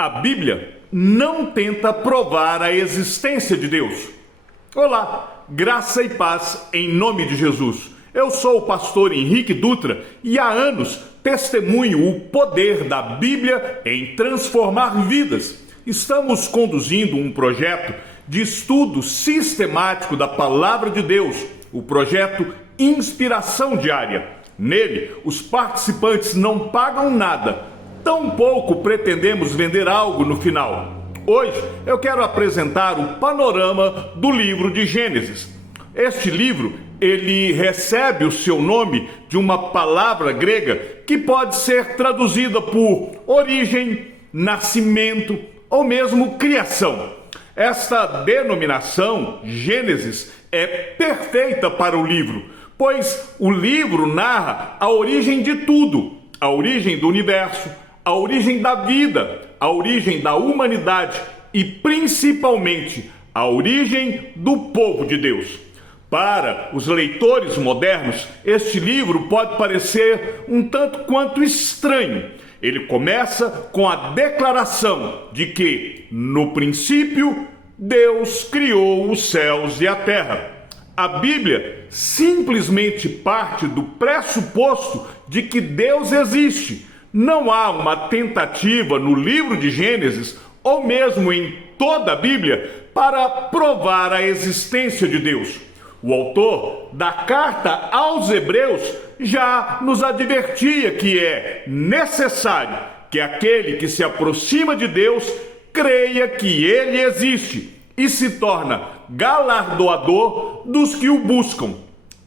A Bíblia não tenta provar a existência de Deus. Olá, graça e paz em nome de Jesus. Eu sou o pastor Henrique Dutra e há anos testemunho o poder da Bíblia em transformar vidas. Estamos conduzindo um projeto de estudo sistemático da Palavra de Deus, o projeto Inspiração Diária. Nele, os participantes não pagam nada, tampouco pretendemos vender algo no final. Hoje eu quero apresentar o panorama do livro de Gênesis. Este livro, ele recebe o seu nome de uma palavra grega que pode ser traduzida por origem, nascimento ou mesmo criação. Esta denominação, Gênesis, é perfeita para o livro, pois o livro narra a origem de tudo, a origem do universo, a origem da vida, a origem da humanidade e, principalmente, a origem do povo de Deus. Para os leitores modernos, este livro pode parecer um tanto quanto estranho. Ele começa com a declaração de que, no princípio, Deus criou os céus e a terra. A Bíblia simplesmente parte do pressuposto de que Deus existe. Não há uma tentativa no livro de Gênesis, ou mesmo em toda a Bíblia, para provar a existência de Deus. O autor da carta aos Hebreus já nos advertia que é necessário que aquele que se aproxima de Deus creia que Ele existe e se torna galardoador dos que o buscam.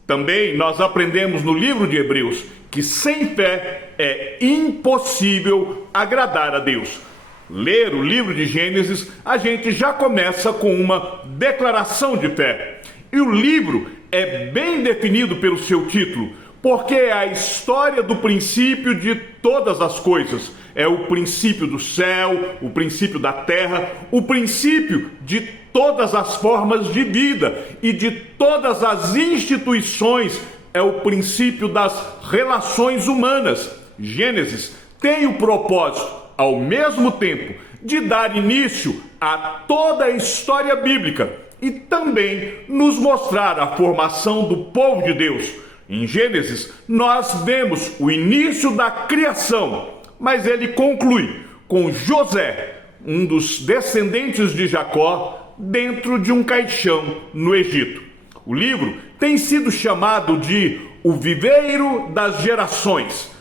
Também nós aprendemos no livro de Hebreus que sem fé é impossível agradar a Deus. Ler o livro de Gênesis, a gente já começa com uma declaração de fé. E o livro é bem definido pelo seu título, porque é a história do princípio de todas as coisas. É o princípio do céu, o princípio da terra, o princípio de todas as formas de vida e de todas as instituições. É o princípio das relações humanas. Gênesis tem o propósito, ao mesmo tempo, de dar início a toda a história bíblica e também nos mostrar a formação do povo de Deus. Em Gênesis, nós vemos o início da criação, mas ele conclui com José, um dos descendentes de Jacó, dentro de um caixão no Egito. O livro tem sido chamado de o viveiro das gerações.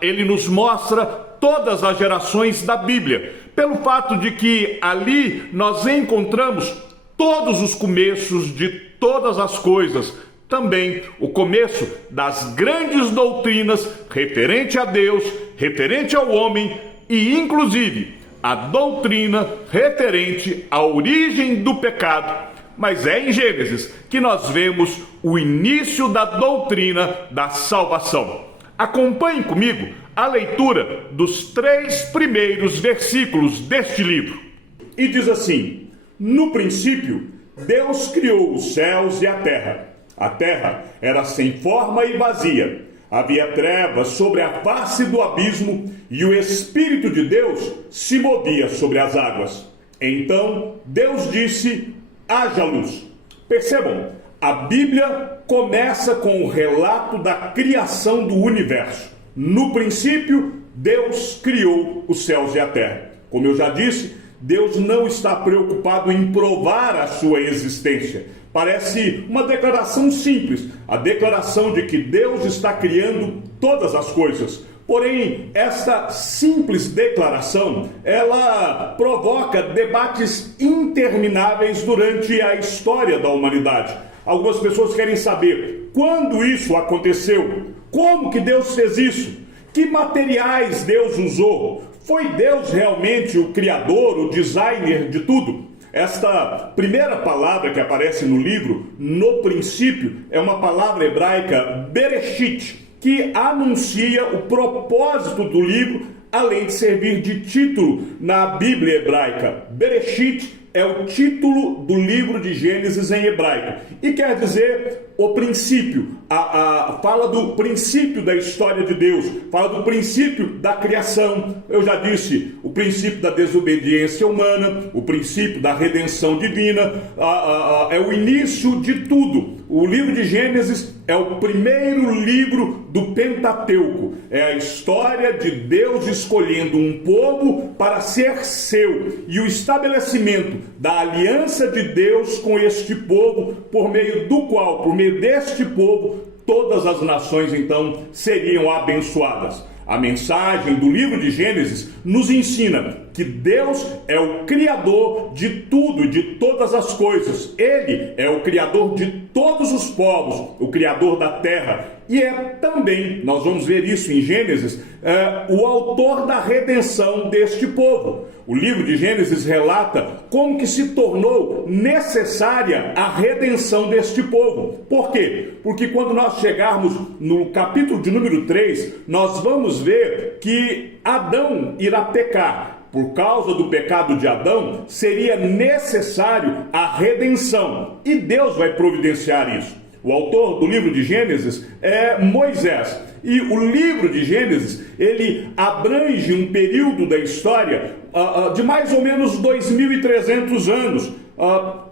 Ele nos mostra todas as gerações da Bíblia, pelo fato de que ali nós encontramos todos os começos de todas as coisas, também o começo das grandes doutrinas referente a Deus, referente ao homem e, inclusive, a doutrina referente à origem do pecado. Mas é em Gênesis que nós vemos o início da doutrina da salvação. Acompanhe comigo a leitura dos 3 primeiros versículos deste livro. E diz assim: no princípio, Deus criou os céus e a terra. A terra era sem forma e vazia. Havia trevas sobre a face do abismo e o Espírito de Deus se movia sobre as águas. Então Deus disse: haja luz. Percebam, a Bíblia começa com o relato da criação do universo. No princípio, Deus criou os céus e a terra. Como eu já disse, Deus não está preocupado em provar a sua existência. Parece uma declaração simples, a declaração de que Deus está criando todas as coisas. Porém, esta simples declaração, ela provoca debates intermináveis durante a história da humanidade. Algumas pessoas querem saber quando isso aconteceu, como que Deus fez isso, que materiais Deus usou, foi Deus realmente o criador, o designer de tudo? Esta primeira palavra que aparece no livro, no princípio, é uma palavra hebraica, bereshit, que anuncia o propósito do livro, além de servir de título na Bíblia hebraica. Bereshit é o título do livro de Gênesis em hebraico e quer dizer o princípio, fala do princípio da história de Deus, fala do princípio da criação. Eu já disse, o princípio da desobediência humana, o princípio da redenção divina, é o início de tudo. O livro de Gênesis é o primeiro livro do Pentateuco. É a história de Deus escolhendo um povo para ser seu e o estabelecimento da aliança de Deus com este povo, por meio deste povo, todas as nações então seriam abençoadas. A mensagem do livro de Gênesis nos ensina que Deus é o Criador de tudo e de todas as coisas. Ele é o Criador de todos os povos, o Criador da terra. E é também, nós vamos ver isso em Gênesis, o autor da redenção deste povo. O livro de Gênesis relata como que se tornou necessária a redenção deste povo. Por quê? Porque quando nós chegarmos no capítulo de número 3, nós vamos ver que Adão irá pecar. Por causa do pecado de Adão, seria necessário a redenção. E Deus vai providenciar isso. O autor do livro de Gênesis é Moisés. E o livro de Gênesis, ele abrange um período da história de mais ou menos 2.300 anos.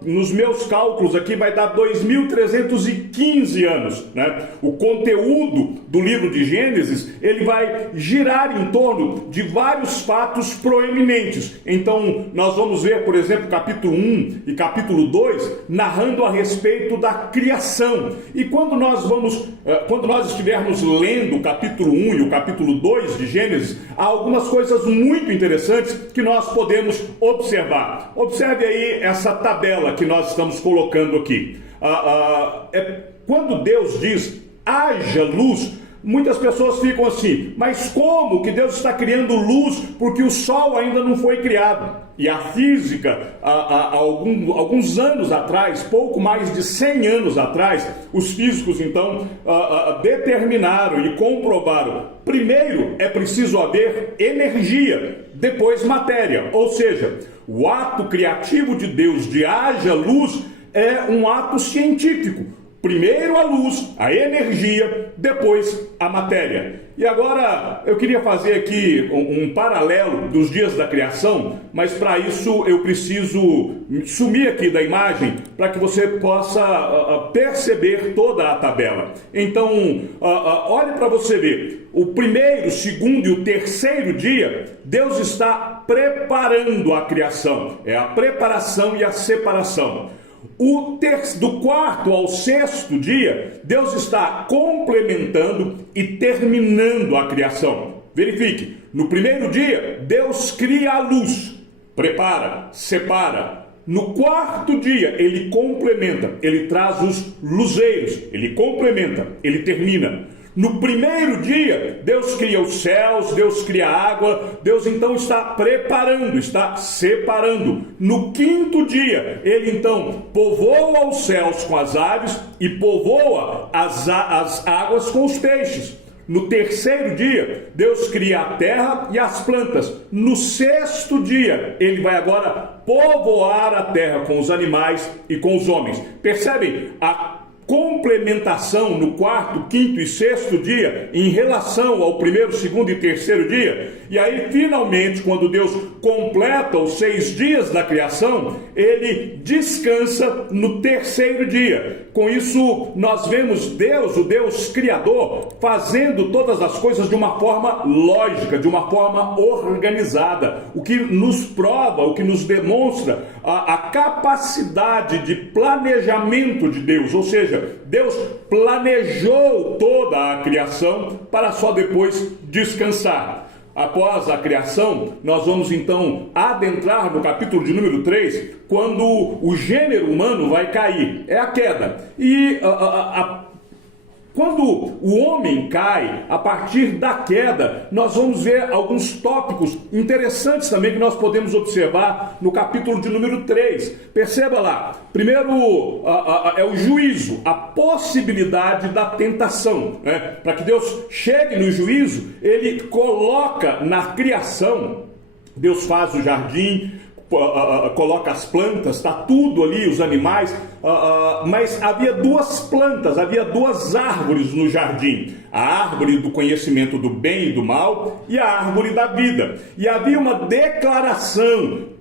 Nos meus cálculos aqui vai dar 2.315 anos, né? O conteúdo do livro de Gênesis, ele vai girar em torno de vários fatos proeminentes. Então nós vamos ver, por exemplo, capítulo 1 e capítulo 2 narrando a respeito da criação. E quando nós estivermos lendo o capítulo 1 e o capítulo 2 de Gênesis, há algumas coisas muito interessantes que nós podemos observar. Observe aí essa tabela que nós estamos colocando aqui. Quando Deus diz haja luz, muitas pessoas ficam assim, mas como que Deus está criando luz porque o sol ainda não foi criado? E a física, há alguns anos atrás, pouco mais de 100 anos atrás, os físicos então determinaram e comprovaram: primeiro é preciso haver energia, depois matéria. Ou seja, o ato criativo de Deus de haja luz é um ato científico. Primeiro a luz, a energia, depois a matéria. E agora eu queria fazer aqui um paralelo dos dias da criação, mas para isso eu preciso sumir aqui da imagem para que você possa perceber toda a tabela. Então, olhe para você ver. O primeiro, o segundo e o terceiro dia, Deus está preparando a criação. É a preparação e a separação. Do quarto ao sexto dia, Deus está complementando e terminando a criação. Verifique, no primeiro dia, Deus cria a luz, prepara, separa. No quarto dia, ele complementa, ele traz os luzeiros, ele complementa, ele termina. No primeiro dia, Deus cria os céus, Deus cria a água, Deus então está preparando, está separando. No quinto dia, ele então povoa os céus com as aves e povoa as águas com os peixes. No terceiro dia, Deus cria a terra e as plantas. No sexto dia, ele vai agora povoar a terra com os animais e com os homens. Percebem a complementação no quarto, quinto e sexto dia em relação ao primeiro, segundo e terceiro dia? E aí finalmente, quando Deus completa os 6 dias da criação, ele descansa no terceiro dia. Com isso nós vemos Deus, o Deus Criador, fazendo todas as coisas de uma forma lógica, de uma forma organizada, o que nos prova, o que nos demonstra a capacidade de planejamento de Deus. Ou seja, Deus planejou toda a criação para só depois descansar. Após a criação, nós vamos então adentrar no capítulo de número 3, quando o gênero humano vai cair. É a queda. E quando o homem cai, a partir da queda, nós vamos ver alguns tópicos interessantes também que nós podemos observar no capítulo de número 3. Perceba lá, primeiro é o juízo, a possibilidade da tentação, né? Para que Deus chegue no juízo, ele coloca na criação, Deus faz o jardim, coloca as plantas, está tudo ali, os animais, mas havia duas plantas, havia duas árvores no jardim. a árvore do conhecimento do bem e do mal e a árvore da vida. E havia uma declaração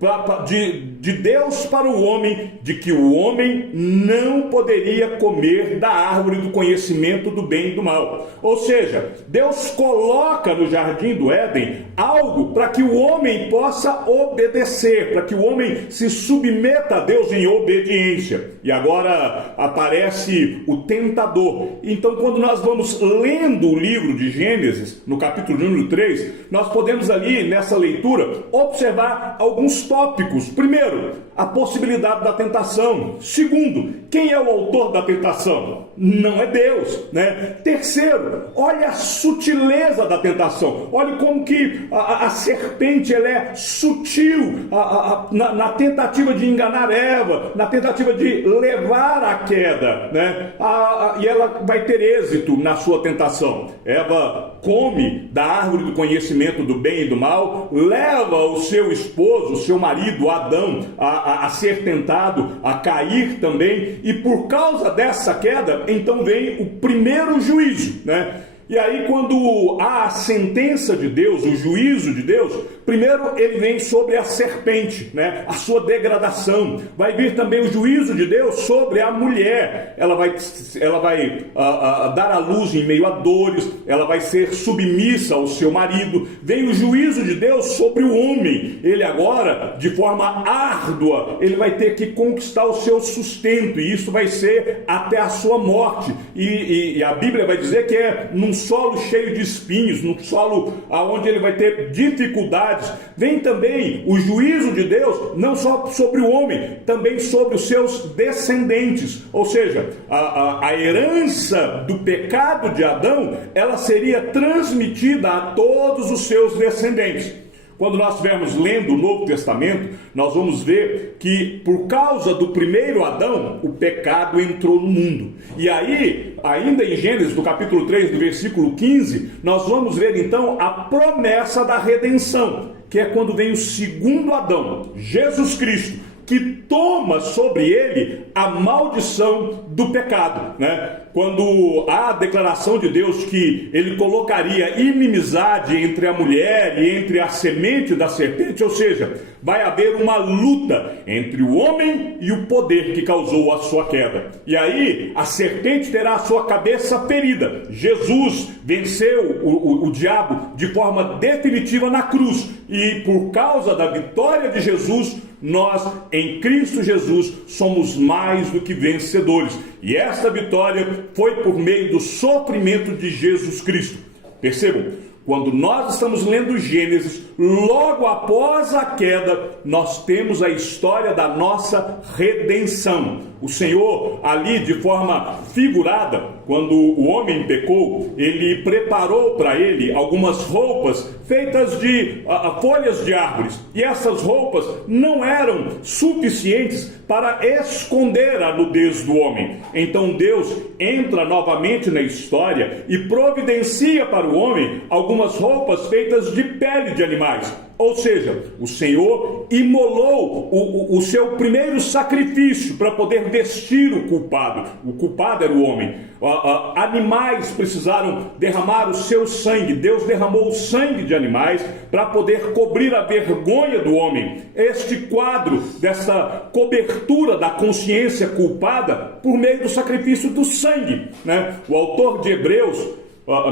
de Deus para o homem, de que o homem não poderia comer da árvore do conhecimento do bem e do mal. Ou seja, Deus coloca no jardim do Éden algo para que o homem possa obedecer, para que o homem se submeta a Deus em obediência. E agora aparece o tentador. Então, quando nós vamos lendo o livro de Gênesis, no capítulo número 3, nós podemos ali, nessa leitura, observar alguns tópicos. Primeiro, a possibilidade da tentação. Segundo, quem é o autor da tentação? Não é Deus, né? Terceiro, olha a sutileza da tentação. Olha como que a serpente ela é sutil na tentativa de enganar Eva, na tentativa de levar à queda, né? E ela vai ter êxito na sua tentação. Eva come da árvore do conhecimento do bem e do mal, leva o seu esposo, o seu marido, Adão, a ser tentado, a cair também, e por causa dessa queda, então vem o primeiro juízo, né? E aí, quando há a sentença de Deus, o juízo de Deus, primeiro ele vem sobre a serpente, né? A sua degradação. Vai vir também o juízo de Deus sobre a mulher. Ela vai dar à luz em meio a dores, ela vai ser submissa ao seu marido. Vem o juízo de Deus sobre o homem. Ele agora, de forma árdua, ele vai ter que conquistar o seu sustento, e isso vai ser até a sua morte. E a Bíblia vai dizer que é num solo cheio de espinhos, num solo onde ele vai ter dificuldades. Vem também o juízo de Deus, não só sobre o homem, também sobre os seus descendentes. Ou seja, a herança do pecado de Adão, ela seria transmitida a todos os seus descendentes. Quando nós estivermos lendo o Novo Testamento, nós vamos ver que por causa do primeiro Adão, o pecado entrou no mundo. E aí, ainda em Gênesis, no capítulo 3, do versículo 15, nós vamos ver então a promessa da redenção, que é quando vem o segundo Adão, Jesus Cristo, que toma sobre ele a maldição do pecado, né? Quando há a declaração de Deus que ele colocaria inimizade entre a mulher e entre a semente da serpente, ou seja, vai haver uma luta entre o homem e o poder que causou a sua queda. E aí a serpente terá a sua cabeça ferida. Jesus venceu o diabo de forma definitiva na cruz, e por causa da vitória de Jesus, nós, em Cristo Jesus, somos mais do que vencedores. E esta vitória foi por meio do sofrimento de Jesus Cristo. Percebam, quando nós estamos lendo Gênesis, logo após a queda, nós temos a história da nossa redenção. O Senhor, ali de forma figurada, quando o homem pecou, ele preparou para ele algumas roupas feitas de folhas de árvores. E essas roupas não eram suficientes para esconder a nudez do homem. Então Deus entra novamente na história e providencia para o homem algumas roupas feitas de pele de animais. Ou seja, o Senhor imolou o seu primeiro sacrifício para poder vestir o culpado. O culpado era o homem. Animais precisaram derramar o seu sangue. Deus derramou o sangue de animais para poder cobrir a vergonha do homem. Este quadro dessa cobertura da consciência culpada por meio do sacrifício do sangue, né? O autor de Hebreus,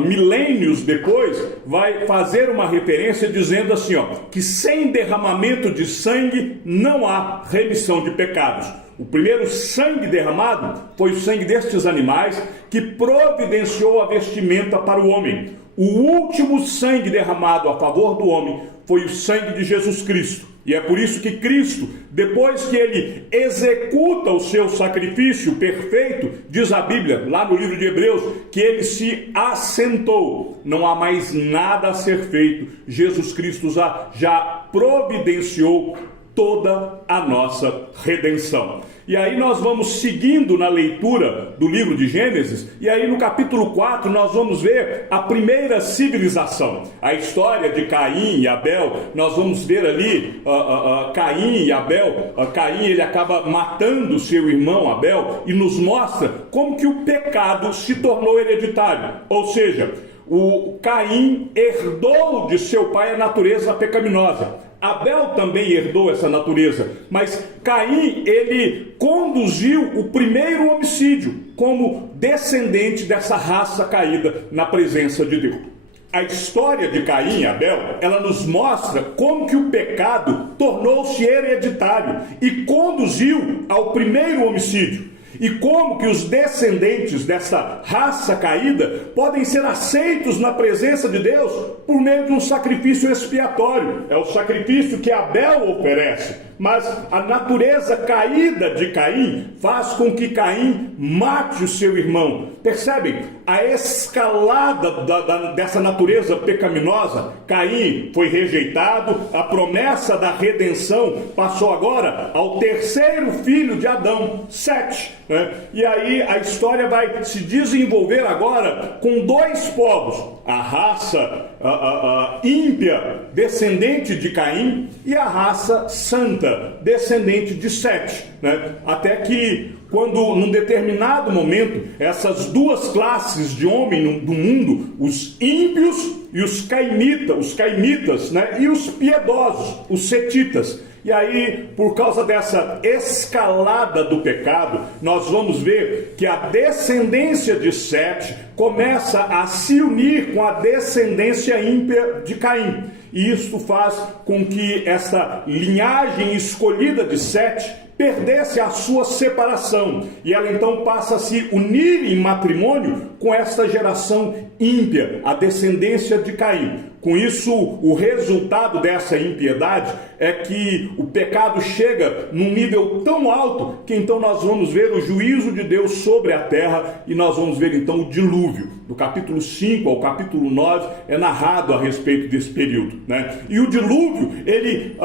milênios depois, vai fazer uma referência dizendo assim, que sem derramamento de sangue não há remissão de pecados. O primeiro sangue derramado foi o sangue destes animais que providenciou a vestimenta para o homem. O último sangue derramado a favor do homem foi o sangue de Jesus Cristo. E é por isso que Cristo, depois que ele executa o seu sacrifício perfeito, diz a Bíblia, lá no livro de Hebreus, que ele se assentou. Não há mais nada a ser feito. Jesus Cristo já providenciou toda a nossa redenção. E aí nós vamos seguindo na leitura do livro de Gênesis, e aí no capítulo 4 nós vamos ver a primeira civilização, a história de Caim e Abel. Nós vamos ver ali Caim e Abel. Caim, ele acaba matando seu irmão Abel, e nos mostra como que o pecado se tornou hereditário, ou seja, o Caim herdou de seu pai a natureza pecaminosa. Abel também herdou essa natureza, mas Caim, ele conduziu o primeiro homicídio como descendente dessa raça caída na presença de Deus. A história de Caim e Abel, ela nos mostra como que o pecado tornou-se hereditário e conduziu ao primeiro homicídio. E como que os descendentes dessa raça caída podem ser aceitos na presença de Deus por meio de um sacrifício expiatório. É o sacrifício que Abel oferece. Mas a natureza caída de Caim faz com que Caim mate o seu irmão. Percebem? A escalada dessa natureza pecaminosa. Caim foi rejeitado, a promessa da redenção passou agora ao terceiro filho de Adão, Sete. E aí a história vai se desenvolver agora com dois povos, a raça ímpia, descendente de Caim, e a raça santa, descendente de Sete, até que quando num determinado momento essas duas classes de homem do mundo, os ímpios e os caimitas, e os piedosos, os setitas. E aí, por causa dessa escalada do pecado, nós vamos ver que a descendência de Sete começa a se unir com a descendência ímpia de Caim. E isso faz com que essa linhagem escolhida de Sete perdesse a sua separação, e ela então passa a se unir em matrimônio com esta geração ímpia, a descendência de Caim. Com isso, o resultado dessa impiedade é que o pecado chega num nível tão alto que então nós vamos ver o juízo de Deus sobre a terra, e nós vamos ver então o dilúvio. Do capítulo 5 ao capítulo 9 é narrado a respeito desse período, E o dilúvio, ele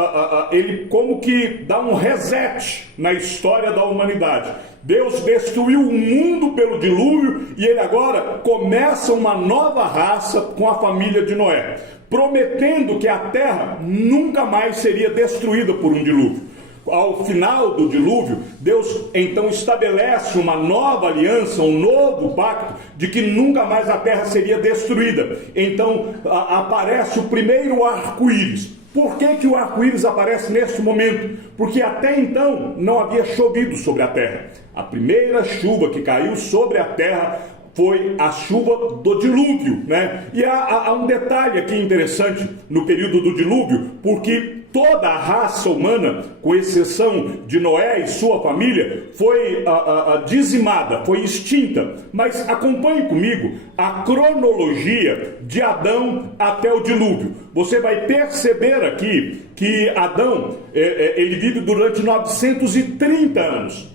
como que dá um reset na história da humanidade. Deus destruiu o mundo pelo dilúvio e ele agora começa uma nova raça com a família de Noé, prometendo que a terra nunca mais seria destruída por um dilúvio. Ao final do dilúvio, Deus então estabelece uma nova aliança, um novo pacto, de que nunca mais a terra seria destruída. Então aparece o primeiro arco-íris. Por que o arco-íris aparece neste momento? Porque até então não havia chovido sobre a terra. A primeira chuva que caiu sobre a terra foi a chuva do dilúvio, E há um detalhe aqui interessante no período do dilúvio, porque toda a raça humana, com exceção de Noé e sua família, foi dizimada, foi extinta. Mas acompanhe comigo a cronologia de Adão até o dilúvio. Você vai perceber aqui que Adão, ele vive durante 930 anos,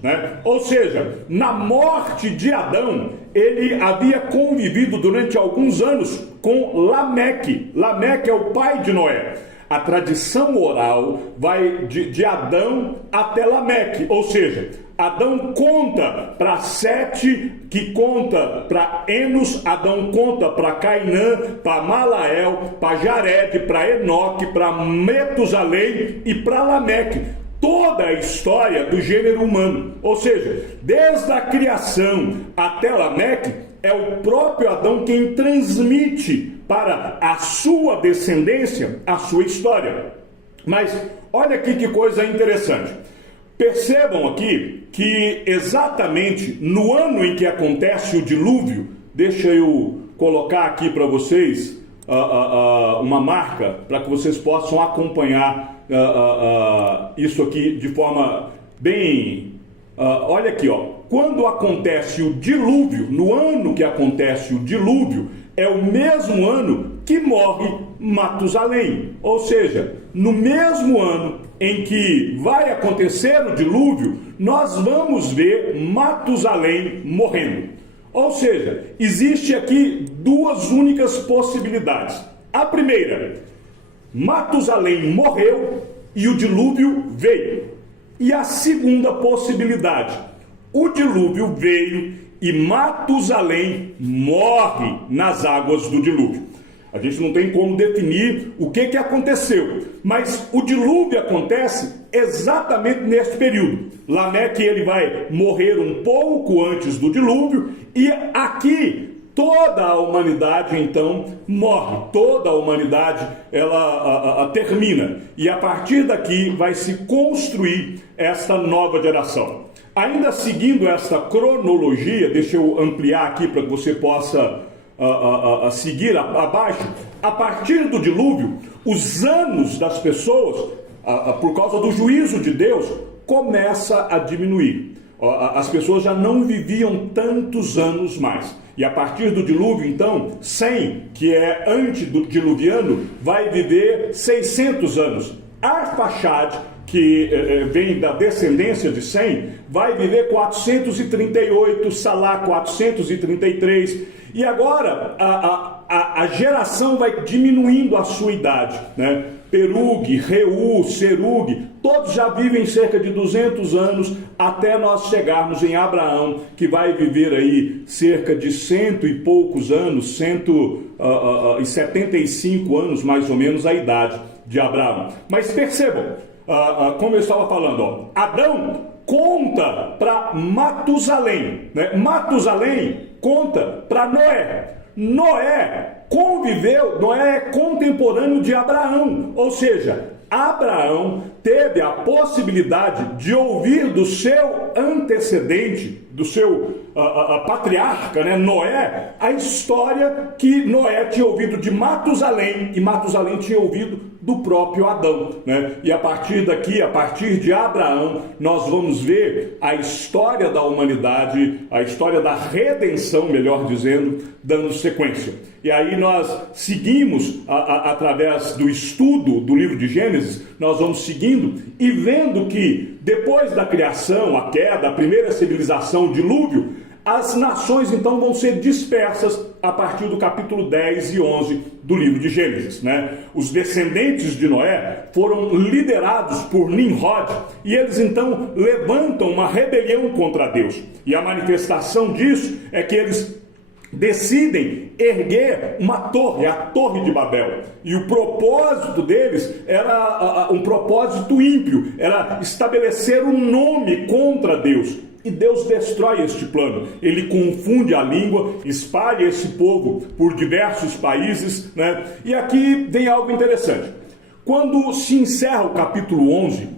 Ou seja, na morte de Adão, ele havia convivido durante alguns anos com Lameque. Lameque é o pai de Noé. A tradição oral vai de Adão até Lameque, ou seja, Adão conta para Sete, que conta para Enos, Adão conta para Cainã, para Malael, para Jared, para Enoque, para Metusalém e para Lameque. Toda a história do gênero humano, ou seja, desde a criação até Lameque, é o próprio Adão quem transmite para a sua descendência a sua história. Mas olha aqui que coisa interessante. Percebam aqui que exatamente no ano em que acontece o dilúvio, deixa eu colocar aqui para vocês uma marca para que vocês possam acompanhar isso aqui de forma bem... olha aqui, quando acontece o dilúvio, no ano que acontece o dilúvio, é o mesmo ano que morre Matusalém. Ou seja, no mesmo ano em que vai acontecer o dilúvio, nós vamos ver Matusalém morrendo. Ou seja, existe aqui duas únicas possibilidades. A primeira, Matusalém morreu e o dilúvio veio. E a segunda possibilidade, o dilúvio veio e Matusalém morre nas águas do dilúvio. A gente não tem como definir o que aconteceu, mas o dilúvio acontece exatamente nesse período. Lameque, ele vai morrer um pouco antes do dilúvio, e aqui toda a humanidade então morre, toda a humanidade ela termina, e a partir daqui vai se construir esta nova geração. Ainda seguindo esta cronologia, deixa eu ampliar aqui para que você possa seguir abaixo. A partir do dilúvio, os anos das pessoas, por causa do juízo de Deus, começa a diminuir. As pessoas já não viviam tantos anos mais. E a partir do dilúvio, então, Sem, que é antediluviano, vai viver 600 anos. Arfaxade, que vem da descendência de Sem, vai viver 438, Salá 433, e agora a geração vai diminuindo a sua idade, né? Perug, Reu, Serug, todos já vivem cerca de 200 anos, até nós chegarmos em Abraão, que vai viver aí cerca de 100 e poucos anos, 175 anos mais ou menos a idade de Abraão. Mas percebam, como eu estava falando, Adão conta para Matusalém, né? Matusalém conta para Noé. Noé conviveu, Noé é contemporâneo de Abraão, ou seja, Abraão teve a possibilidade de ouvir do seu antecedente, do seu patriarca, né, Noé, a história que Noé tinha ouvido de Matusalém, e Matusalém tinha ouvido do próprio Adão, né? E a partir daqui, a partir de Abraão, nós vamos ver a história da humanidade, a história da redenção, melhor dizendo, dando sequência. E aí nós seguimos, através do estudo do livro de Gênesis, nós vamos seguindo e vendo que depois da criação, a queda, a primeira civilização, o dilúvio, as nações então vão ser dispersas a partir do capítulo 10 e 11 do livro de Gênesis, né? Os descendentes de Noé foram liderados por Nimrod, e eles então levantam uma rebelião contra Deus. E a manifestação disso é que eles decidem erguer uma torre, a Torre de Babel. E o propósito deles era um propósito ímpio, era estabelecer um nome contra Deus. E Deus destrói este plano. Ele confunde a língua, espalha esse povo por diversos países, né? E aqui vem algo interessante. Quando se encerra o capítulo 11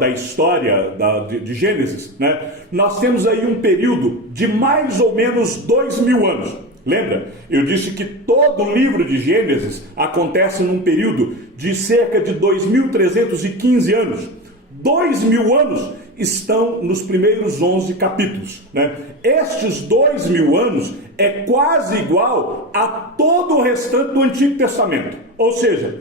da história de Gênesis, né, nós temos aí um período de mais ou menos 2000 anos. Lembra? Eu disse que todo o livro de Gênesis acontece num período de cerca de 2315 anos. 2000 anos estão nos primeiros 11 capítulos, né? Estes 2000 anos é quase igual a todo o restante do Antigo Testamento. Ou seja,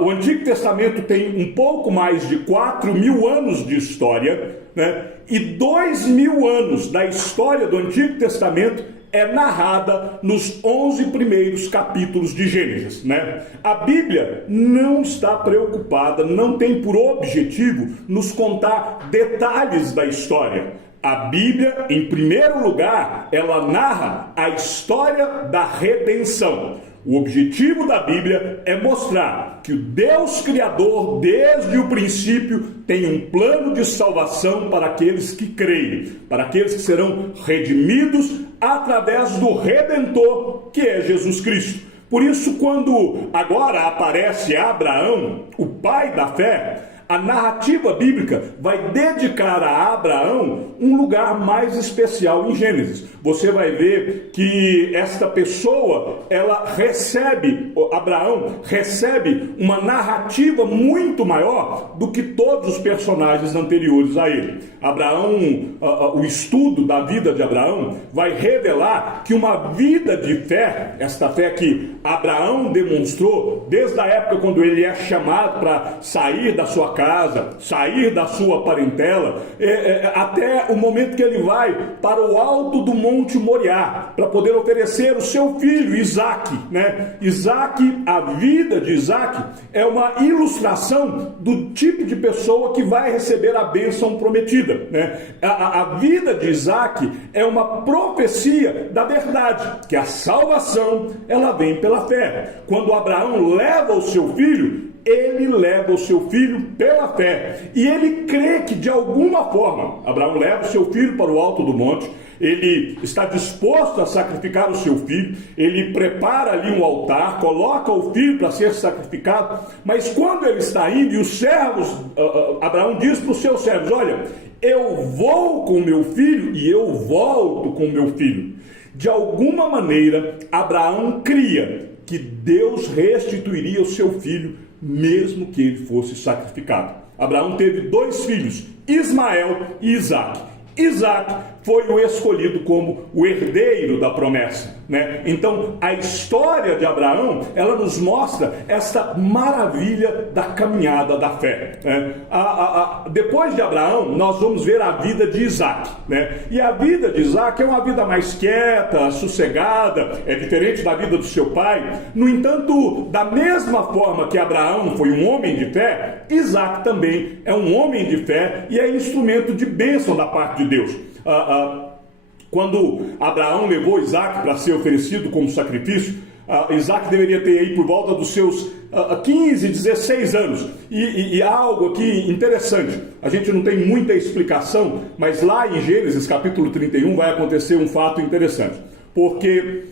o Antigo Testamento tem um pouco mais de 4.000 anos de história, né? E 2.000 anos da história do Antigo Testamento é narrada nos 11 primeiros capítulos de Gênesis, né? A Bíblia não está preocupada, não tem por objetivo nos contar detalhes da história. A Bíblia, em primeiro lugar, ela narra a história da redenção. O objetivo da Bíblia é mostrar que o Deus Criador, desde o princípio, tem um plano de salvação para aqueles que creem, para aqueles que serão redimidos através do Redentor, que é Jesus Cristo. Por isso, quando agora aparece Abraão, o pai da fé, a narrativa bíblica vai dedicar a Abraão um lugar mais especial em Gênesis. Você vai ver que esta pessoa, Abraão recebe uma narrativa muito maior do que todos os personagens anteriores a ele. Abraão, o estudo da vida de Abraão vai revelar que uma vida de fé, esta fé que Abraão demonstrou desde a época quando ele é chamado para sair da sua casa, casa, sair da sua parentela, até o momento que ele vai para o alto do Monte Moriá, para poder oferecer o seu filho, Isaque, né? Isaque, a vida de Isaque é uma ilustração do tipo de pessoa que vai receber a bênção prometida, né? A vida de Isaque é uma profecia da verdade, que a salvação, ela vem pela fé. Quando Abraão leva o seu filho, ele leva o seu filho pela fé, e ele crê que de alguma forma, Abraão leva o seu filho para o alto do monte, ele está disposto a sacrificar o seu filho, ele prepara ali um altar, coloca o filho para ser sacrificado, mas quando ele está indo, e os servos, Abraão diz para os seus servos: olha, eu vou com meu filho e eu volto com meu filho. De alguma maneira, Abraão cria que Deus restituiria o seu filho, mesmo que ele fosse sacrificado. Abraão teve 2 filhos, Ismael e Isaque. Isaque foi o escolhido como o herdeiro da promessa, né? Então, a história de Abraão, ela nos mostra esta maravilha da caminhada da fé, né? Depois de Abraão, nós vamos ver a vida de Isaque, né? E a vida de Isaque é uma vida mais quieta, sossegada, é diferente da vida do seu pai. No entanto, da mesma forma que Abraão foi um homem de fé, Isaque também é um homem de fé e é instrumento de bênção da parte de Deus. Quando Abraão levou Isaque para ser oferecido como sacrifício, Isaque deveria ter aí por volta dos seus 15, 16 anos. E há algo aqui interessante. A gente não tem muita explicação, mas lá em Gênesis capítulo 31 vai acontecer um fato interessante. Porque,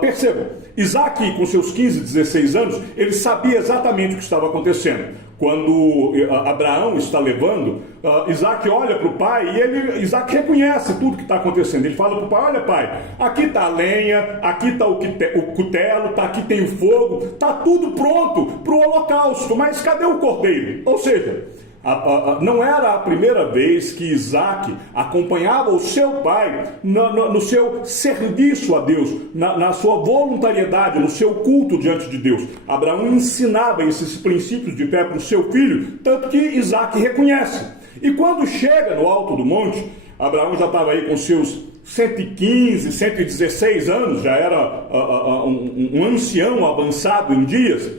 percebam, Isaque com seus 15, 16 anos, ele sabia exatamente o que estava acontecendo. Quando Abraão está levando, Isaque olha para o pai e Isaque reconhece tudo que está acontecendo. Ele fala para o pai: olha, pai, aqui está a lenha, aqui está o cutelo, aqui tem o fogo, está tudo pronto para o holocausto, mas cadê o cordeiro? Ou seja, não era a primeira vez que Isaque acompanhava o seu pai no seu serviço a Deus, na sua voluntariedade, no seu culto diante de Deus. Abraão ensinava esses princípios de fé para o seu filho, tanto que Isaque reconhece. E quando chega no alto do monte, Abraão já estava aí com seus 115, 116 anos, já era um ancião avançado em dias.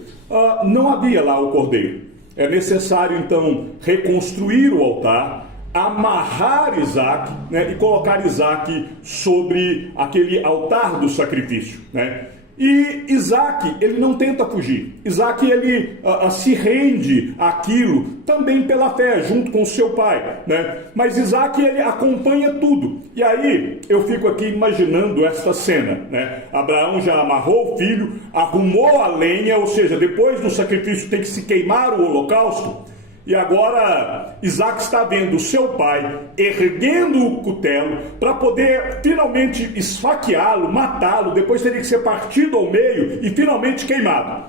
Não havia lá o cordeiro. É necessário, então, reconstruir o altar, amarrar Isaque, né, e colocar Isaque sobre aquele altar do sacrifício, né? E Isaque, ele não tenta fugir. Isaque, ele se rende àquilo também pela fé, junto com seu pai, né? Mas Isaque, ele acompanha tudo. E aí, eu fico aqui imaginando esta cena, né? Abraão já amarrou o filho, arrumou a lenha, ou seja, depois do sacrifício tem que se queimar o holocausto. E agora Isaque está vendo o seu pai erguendo o cutelo para poder finalmente esfaqueá-lo, matá-lo, depois teria que ser partido ao meio e finalmente queimado.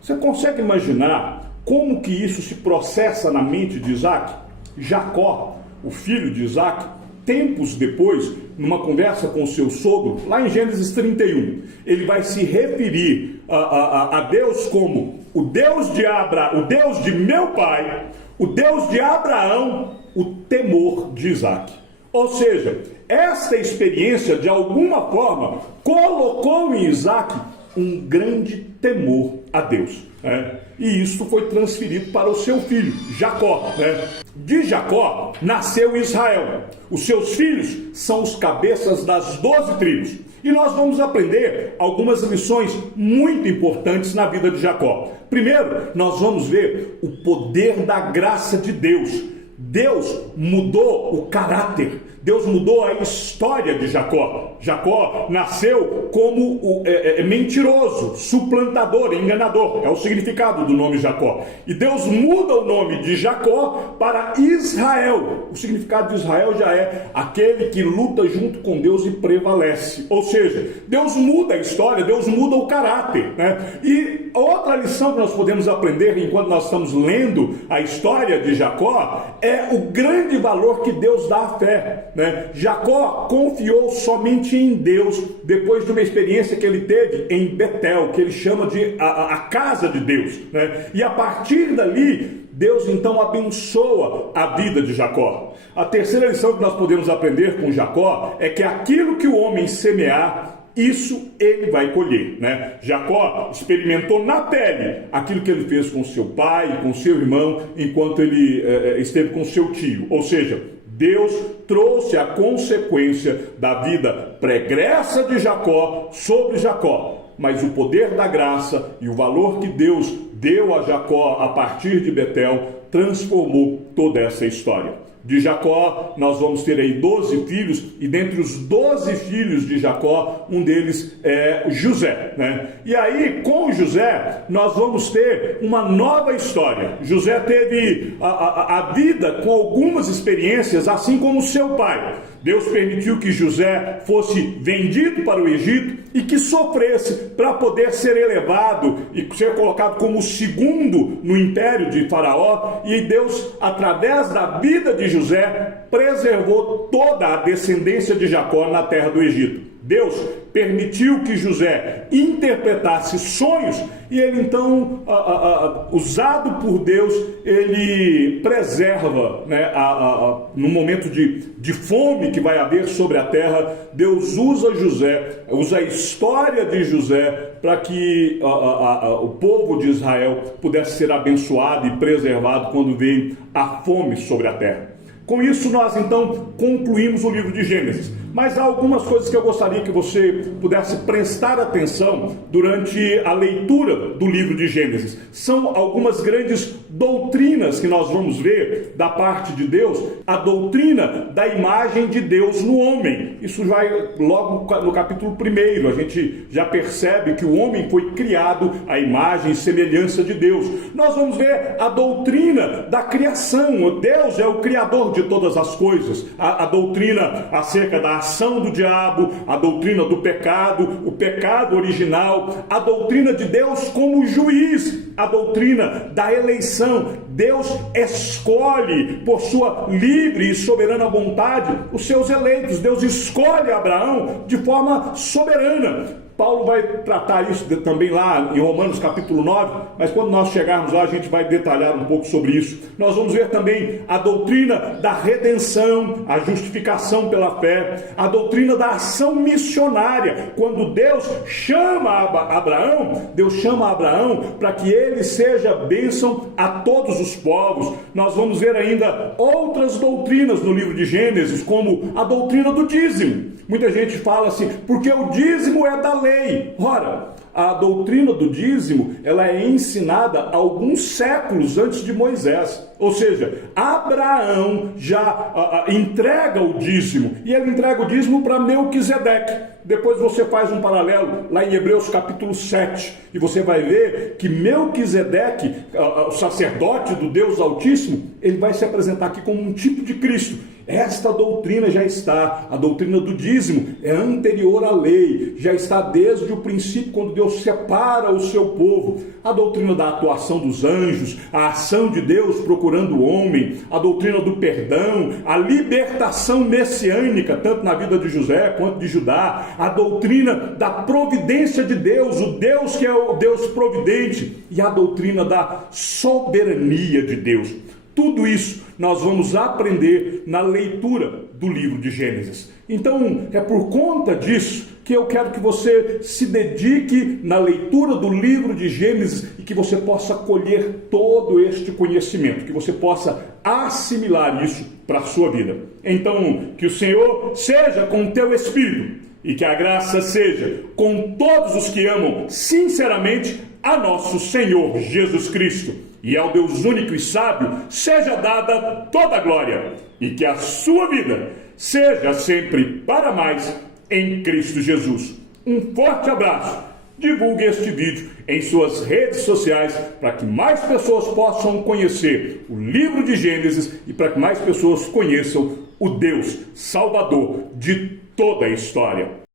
Você consegue imaginar como que isso se processa na mente de Isaque? Jacó, o filho de Isaque, tempos depois, numa conversa com o seu sogro, lá em Gênesis 31, ele vai se referir a Deus como o Deus de meu pai, o Deus de Abraão, o temor de Isaque. Ou seja, esta experiência, de alguma forma, colocou em Isaque um grande temor a Deus, né? E isso foi transferido para o seu filho, Jacó, né? De Jacó nasceu Israel. Os seus filhos são os cabeças das 12 tribos. E nós vamos aprender algumas lições muito importantes na vida de Jacó. Primeiro, nós vamos ver o poder da graça de Deus. Deus mudou o caráter, Deus mudou a história de Jacó. Jacó nasceu como mentiroso, suplantador, enganador. É o significado do nome Jacó. E Deus muda o nome de Jacó para Israel. O significado de Israel já é aquele que luta junto com Deus e prevalece. Ou seja, Deus muda a história, Deus muda o caráter, né? E outra lição que nós podemos aprender enquanto nós estamos lendo a história de Jacó é o grande valor que Deus dá à fé, né? Jacó confiou somente em Deus depois de uma experiência que ele teve em Betel, que ele chama de a casa de Deus, né? E a partir dali, Deus então abençoa a vida de Jacó. A terceira lição que nós podemos aprender com Jacó é que aquilo que o homem semear, isso ele vai colher, né? Jacó experimentou na pele aquilo que ele fez com seu pai, com seu irmão, enquanto ele esteve com seu tio. Ou seja, Deus trouxe a consequência da vida pregressa de Jacó sobre Jacó. Mas o poder da graça e o valor que Deus deu a Jacó a partir de Betel transformou toda essa história. De Jacó, nós vamos ter aí 12 filhos, e dentre os 12 filhos de Jacó, um deles é José, né? E aí, com José, nós vamos ter uma nova história. José teve a vida com algumas experiências, assim como seu pai. Deus permitiu que José fosse vendido para o Egito e que sofresse para poder ser elevado e ser colocado como o segundo no império de Faraó. E Deus, através da vida de José, preservou toda a descendência de Jacó na terra do Egito. Deus permitiu que José interpretasse sonhos e ele então, usado por Deus, ele preserva, né, no momento de fome que vai haver sobre a terra. Deus usa José, usa a história de José para que o povo de Israel pudesse ser abençoado e preservado quando veio a fome sobre a terra. Com isso, nós então concluímos o livro de Gênesis. Mas há algumas coisas que eu gostaria que você pudesse prestar atenção durante a leitura do livro de Gênesis. São algumas grandes doutrinas que nós vamos ver da parte de Deus. A doutrina da imagem de Deus no homem. Isso vai logo no capítulo 1. A gente já percebe que o homem foi criado à imagem e semelhança de Deus. Nós vamos ver a doutrina da criação. Deus é o criador de todas as coisas. A doutrina acerca da ação do diabo, a doutrina do pecado, o pecado original, a doutrina de Deus como juiz, a doutrina da eleição. Deus escolhe por sua livre e soberana vontade os seus eleitos. Deus escolhe Abraão de forma soberana. Paulo vai tratar isso também lá em Romanos capítulo 9, mas quando nós chegarmos lá a gente vai detalhar um pouco sobre isso. Nós vamos ver também a doutrina da redenção, a justificação pela fé, a doutrina da ação missionária. Quando Deus chama Abraão, Deus chama Abraão para que ele seja bênção a todos os povos. Nós vamos ver ainda outras doutrinas no livro de Gênesis, como a doutrina do dízimo. Muita gente fala assim, porque o dízimo é da lei. Ora, a doutrina do dízimo, ela é ensinada alguns séculos antes de Moisés. Ou seja, Abraão já entrega o dízimo, e ele entrega o dízimo para Melquisedeque. Depois você faz um paralelo lá em Hebreus capítulo 7, e você vai ver que Melquisedeque, o sacerdote do Deus Altíssimo, ele vai se apresentar aqui como um tipo de Cristo. Esta doutrina já está, a doutrina do dízimo é anterior à lei, já está desde o princípio, quando Deus separa o seu povo. A doutrina da atuação dos anjos, a ação de Deus procurando o homem, a doutrina do perdão, a libertação messiânica, tanto na vida de José quanto de Judá, a doutrina da providência de Deus, o Deus que é o Deus providente, e a doutrina da soberania de Deus. Tudo isso nós vamos aprender na leitura do livro de Gênesis. Então, é por conta disso que eu quero que você se dedique na leitura do livro de Gênesis e que você possa colher todo este conhecimento, que você possa assimilar isso para a sua vida. Então, que o Senhor seja com o teu espírito e que a graça seja com todos os que amam sinceramente a nosso Senhor Jesus Cristo. E ao Deus único e sábio seja dada toda a glória, e que a sua vida seja sempre para mais em Cristo Jesus. Um forte abraço. Divulgue este vídeo em suas redes sociais para que mais pessoas possam conhecer o livro de Gênesis e para que mais pessoas conheçam o Deus Salvador de toda a história.